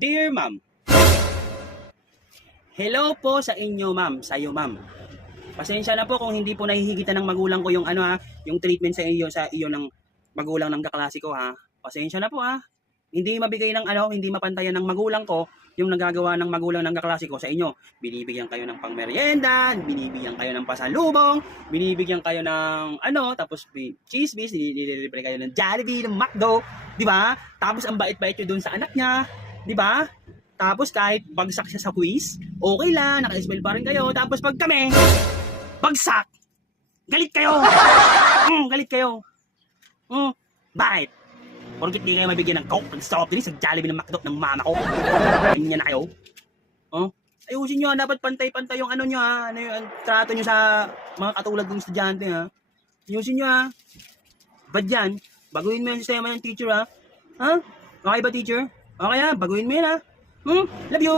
Dear Ma'am, hello po sa inyo ma'am, sa iyo ma'am. Pasensya na po kung hindi po nahihigitan ng magulang ko yung yung treatment sa iyo ng magulang ng kaklase ko ha. Pasensya na po ha. Hindi mabigay ng hindi mapantayan ng magulang ko yung nagagawa ng magulang ng kaklase ko sa inyo. Binibigyan kayo ng pangmeryenda, binibigyan kayo ng pasalubong, binibigyan kayo ng tapos chismis, nililibre kayo ng Jollibee, ng McDo, di ba? Tapos ang bait-bait nyo dun sa anak niya, di ba? Tapos kahit bagsak siya sa quiz, okay lang, naka-smile pa rin kayo. Tapos pag kami, bagsak, galit kayo. Galit kayo. Bakit? Porkit di kayo mabigyan ng Coke, ng soft drinks, ng Jollibee, ng McDo, ng mama ko. Ganyan na kayo. Ayusin nyo, dapat pantay-pantay yung nyo ha. Ano yung trato nyo sa mga katulad ng estudyante ha. Ayusin nyo ha. Bad yan. Baguhin mo yung sistema ng teacher ha. Ha? Okay ba teacher? Okay ha? Baguhin mo yan ha. Love you!